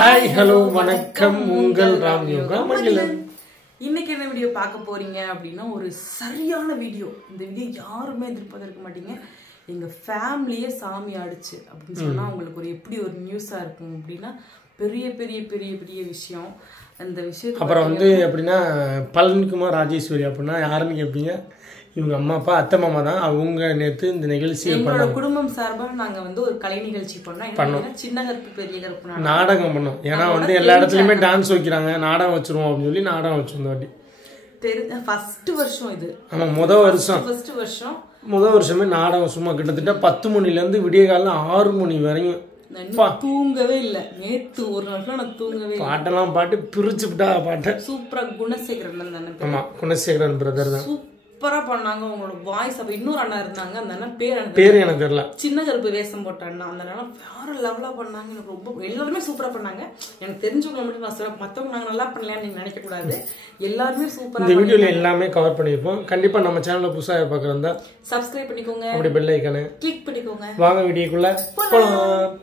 Hi hello வணக்கம் உங்கள் ராம் யோகா மகிழன். இன்னைக்கு என்ன வீடியோ பார்க்க போறீங்க அப்படின்னா ஒரு சரியான வீடியோ. இந்த வீடியோ யாருமே எதிர்பார்த்திருக்க மாட்டீங்க. எங்க ஃபேமிலியே சாமி ஆடிச்சு அப்படின்னு சொன்னா உங்களுக்கு ஒரு எப்படி ஒரு நியூஸா இருக்கும் அப்படின்னா பெரிய பெரிய பெரிய பெரிய விஷயம். அந்த விஷயத்தை அப்புறம் வந்து எப்படின்னா பழனிக்குமார் ராஜேஸ்வரி அப்படின்னா யாருன்னு கேட்பீங்க. இவங்க அம்மா அப்பா அத்தை மாமா தான். அவங்க நேற்று இந்த நிகழ்ச்சி எங்களோட குடும்பம் சார்பாக நாங்க வந்து ஒரு கலை நிகழ்ச்சி பண்ணோம். சின்ன கருப்பு பெரிய கருப்பு நாடகம் பண்ணோம். ஏன்னா வந்து எல்லா இடத்துலயுமே டான்ஸ் வைக்கிறாங்க, நாடகம் வச்சிருவோம் அப்படின்னு சொல்லி நாடகம் வச்சிருந்தோம். வாட்டி ஃபர்ஸ்ட் வருஷம் இது. ஆமா, முதல் வருஷமே நாடகம். சும்மா கிட்டத்தட்ட 10 மணிலேருந்து விடிய காலம் 6 மணி வரையும் தூங்கவே இல்லை. நேத்து ஒரு நாள் நான் தூங்கவே. பாட்டெல்லாம் பாட்டு பிரிச்சுட்டா பாட்டை சூப்பரா குணசேகரன் தானே. ஆமா, குணசேகரன் பிரதர் தான் சூப்பரா பண்ணாங்க. அவங்களோட வாய்ஸ். அப்ப இன்னொரு அண்ணா இருந்தாங்க, அந்த அண்ணா பேர் எனக்கு தெரியல. சின்ன கருப்பு வேஷம் போட்ட அண்ணா. அந்த அண்ணா வேற லெவலா பண்ணாங்க. எனக்கு ரொம்ப எல்லாருமே சூப்பரா பண்ணாங்க. எனக்கு தெரிஞ்சவங்களை மட்டும் நான் சொல்ல, மத்தவங்க நாங்க நல்லா பண்ணலாம்னு நீங்க நினைக்க கூடாது. எல்லாருமே சூப்பரா. இந்த வீடியோல எல்லாமே கவர் பண்ணிருப்போம். கண்டிப்பா நம்ம சேனல்ல புதுசா பாக்குறதா சப்ஸ்கிரைப் பண்ணிக்கோங்க, அப்படி பெல் ஐகானை கிளிக் பண்ணிக்கோங்க. வாங்க வீடியோக்குள்ள போலாம்.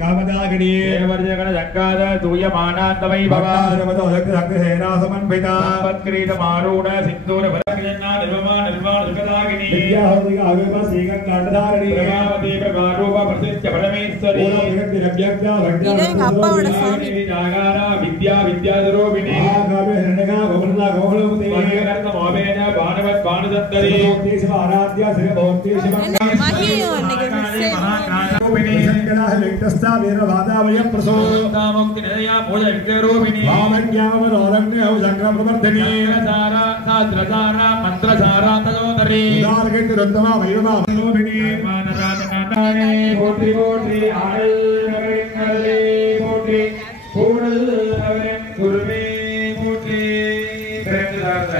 காமதாகினி தேவர்ஜகன ஜங்காத தூயமானாந்தமை பவாரவதோ சக்ரசேனா சமன்பிதா பத்கிரீதமாரூட சிந்தூர பரகியன்னா நிர்வமா நிர்வாண சுகதாகினி வித்யாஹோதிக அவிப சீகங்காண்டதாரணி பிரமாவதி பிரகாரூப பிரசித்ய பரமேஸ்வரி ஓம் விரப்யக்யா வக்யா எங்க அப்பாவோட சாமி ஜாகாரா வித்யா வித்யாதரோபிணி ஆகாவே ஹரணகா கோமலா கோமலமுதி மகேரத்ன மோபேன பானவத் பானுதந்தரி தேச ஆராத்யா சிர பௌத்தி சிவங்கா மகியோ இன்னைக்கு மகாகாரோபிணி சங்கரா தஸ்தா வீரவாதாவயம் பிரசோதாமுக்தி நிதயா பூஜ விக்ரோபிணி வாமஞ்ஞாவரோதன்ய சங்கரப்ரவர்தனி சாரா சாத்ரசாரா மந்திரசாரா தயோதரி உதார்கித் ரந்தமா வைரமா ரோபிணி மானராஜனானே போற்றி போற்றி ஆடல் நவரிங்களே போற்றி கூடல் நவரின் குருவே போற்றி பிரேமதார்த்த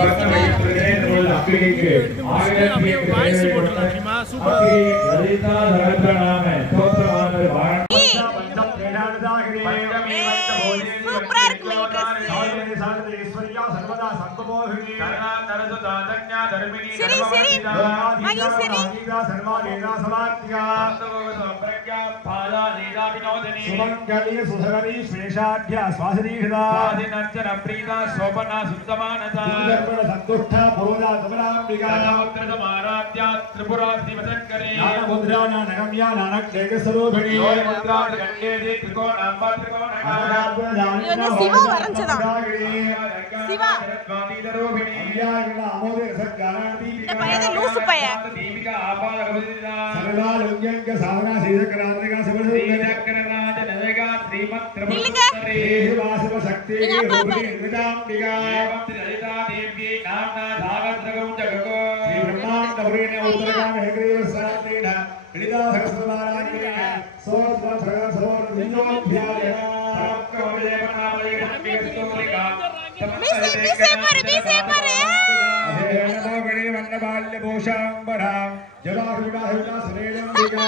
பக்தமைத்ரே நோல் அக்கிரிக்கு ஆயிரத்தி வாய்ஸ் போடலாம் தெரியுமா. சூப்பர் லலிதா சஹஸ்ரநாம ஸ்தோத்திரமானது பாராயணம் பஞ்சம் வேதாந்தாகினி பஞ்சமே வந்த போதே சூப்பரா இருக்கு. ஆயிரத்தி சாரதி ஈஸ்வரியா சர்வதா சம்பவோகினி கருணா தரசு தாதன்யா தர்மினி சர்வமதிதா ஆதிதா சர்வா வேதா சமாத்யா ஆத்மோக சம்பிரக்யா பாதா நீதா வினோதனி சுமங்கலி சுசரணி ஸ்வேஷாட்யா ஸ்வாசனீஹதா ஆதிநஞ்சன ப்ரீதா சோபனா சுத்தமானதா சுந்தர்பண சந்துஷ்டா புரோதா கமலாம்பிகா நவக்ரத மாராத்யா த்ரிபுரா சிவசங்கரி ஞானமுத்ராண நகம்யா நானக்லேகஸ்வரூபிணி யோகமுத்ராண கண்யேதி திரிகோணாம்பா திரிகோணகா இது சிவா வரஞ்சதா. சிவா ஸ்வாதிதரோபிணி அவ்யாயன அமோதே சத்காராதி இந்த பையன் லூசு பையன். தீபிகா ஆபாலகவதிதா சர்வாலுக்யங்க சாவனா சீதகராந்திகா சிவசூரியக்கரராஜ நதகா ஸ்ரீமத் த்ரிபுரசுந்தரி வாசவ சக்தி ரூபிணி நிதாம்பிகா ஏவம் லலிதா தேவி நாம்னா சாகத்ரகம் ஜககோ ஸ்ரீ பிரம்மாண்ட புரீண உத்தரகாம ஹேக்ரீவ சாரதீன லலிதா சகஸ்ரநாராயண சோத்ர சகல சரோர் வினோத்யாய பரக்கோவிலே மனாமலே கம்பிஸ்தோரிகா மீசை பாரு ஹேனமோகணி வண்ணபால்ய பூஷாம்பரா ஜலாஹுடா ஹுடா சுரேலம்பிகா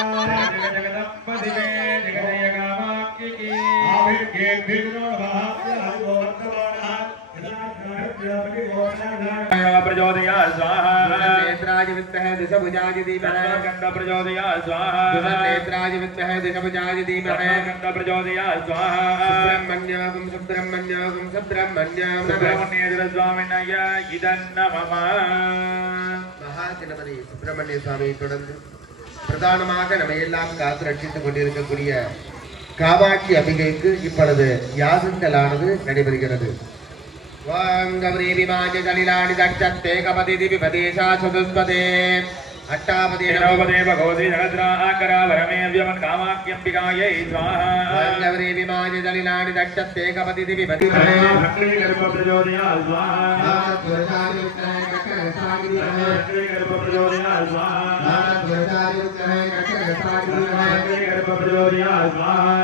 ஜகதம்பதிவே ஜகதயகாமாக்கிகி ஆவிர்கே விக்னோ மகாத்ய ஹரிவோ வர்த்தமானா प्रचोदया स्वाहा नेत्राज विद्महे दिशभुजाय धीमहि गंगा प्रचोदया स्वाहा नेत्राज विद्महे दिशभुजाय धीमहि गंगा प्रचोदया स्वाहा सुब्रह्मण्यं सुब्रह्मण्यं सुब्रह्मण्यं सुब्रह्मण्येश्वर स्वामिनय इदं नमः. மகாகணபதி சுப்பிரமணிய சுவாமியை தொடர்ந்து பிரதானமாக நம்ம எல்லாம் காத்து ரட்சித்துக் கொண்டிருக்கக்கூடிய காமாட்சி அம்பிகைக்கு இப்பொழுது யாகங்களானது நடைபெறுகிறது. வாங்கவரே விமாஜ ஜலிலானி தட்சத்தே கபதி திவிபதேஷா சுதுஸ்பதே அட்டாபதே நவபதே பகவதி சகஸ்ரா ஆகரா வரமே வியமன் காமாக்கியம்பிகாயை ஸ்வாஹா. வாங்கவரே விமாஜ ஜலிலானி தட்சத்தே கபதி திவிபதே சக்ரே கர்ப்ப பிரச்சோதயா ஸ்வாஹா. சக்ரே கர்ப்ப பிரச்சோதயா ஸ்வாஹா. சக்ரே கர்ப்ப பிரச்சோதயா ஸ்வாஹா.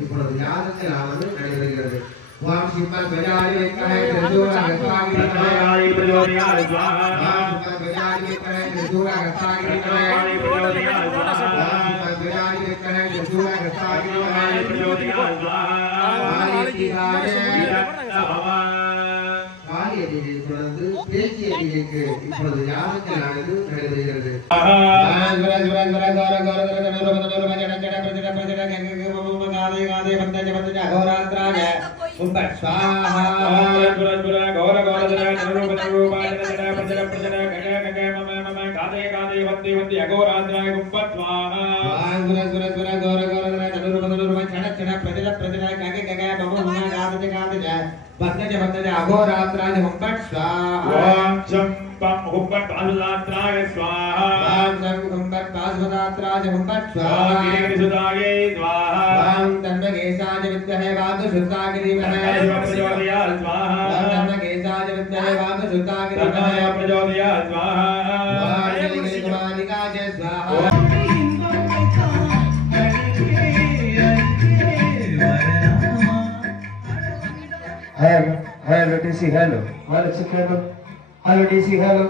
இப்பொழுது யாகங்களானது நடைபெறுகிறது. வாம் சிம்மன் கஜாரி வைக்கஹே திருஜூரா கசாகி சக்ரே பிரச்சோதயா ஸ்வாஹா. வாம் சிம்மன் கஜாரி வைக்கஹே திருஜூரா கசாகி சக்ரே பிரச்சோதயா ஸ்வாஹா. வாம் சிம்மன் கஜாரி வைக்கஹே திருஜூரா கசாகி பிரச்சோதயா ஸ்வாஹா. காளியத்திராய இதம் நமः. காளிய நீதியை தொடர்ந்து பேச்சிய நீதிக்கு இப்பொழுது யாகத்திலானது நடைபெறுகிறது. अघोरात्राय हुम्पट स्वाहा ओम शं पं हुम्पट पाशुदात्राय स्वाहा ओम शं हुम्पट पाशुदात्राय हुम्पट स्वाहा गिरिसुदाय स्वाहा ओम तन्मकेशाय विद्महे वागशुद्धाय धीमहि प्रचोदयात् स्वाहा ओम तन्मकेशाय विद्महे वागशुद्धाय धीमहि प्रचोदयात् स्वाहा ओम गिरिकुमारिकाय स्वाहा Hello DC, hello. Hello DC, hello. Hello DC, hello.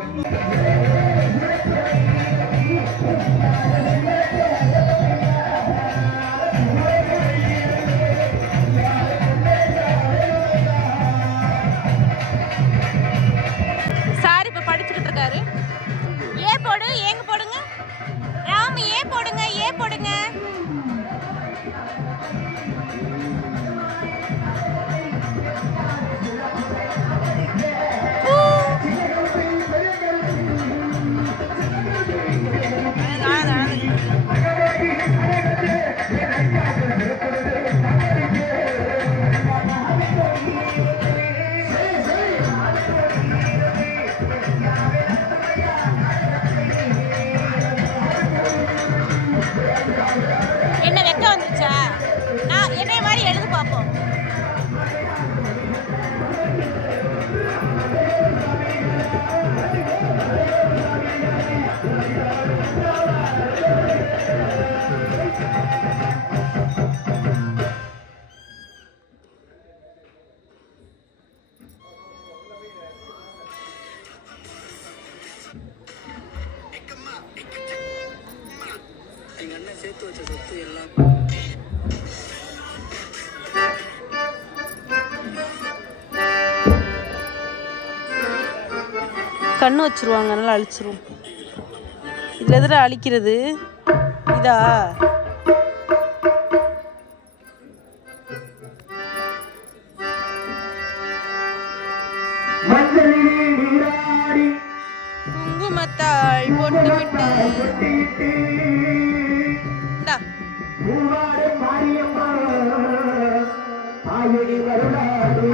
Sir இப்ப படிச்சிட்டு இருக்காரு. ஏ போடு, ஏங்க போடுங்க. ராம் ஏ போடுங்க, ஏ போடுங்க. என்ன வெக்க வந்துச்சா? நான் என்னைய மாதிரி எழுது பாப்போம். சேர்த்து வச்ச சொத்து எல்லாம் கண்ணு வச்சிருவாங்க, அதனால அழிச்சிரும். இதுல எதிர அழிக்கிறது இதா? குங்குமத்தாள் பொட்டு விட்டு ஆயுடி வருடாடி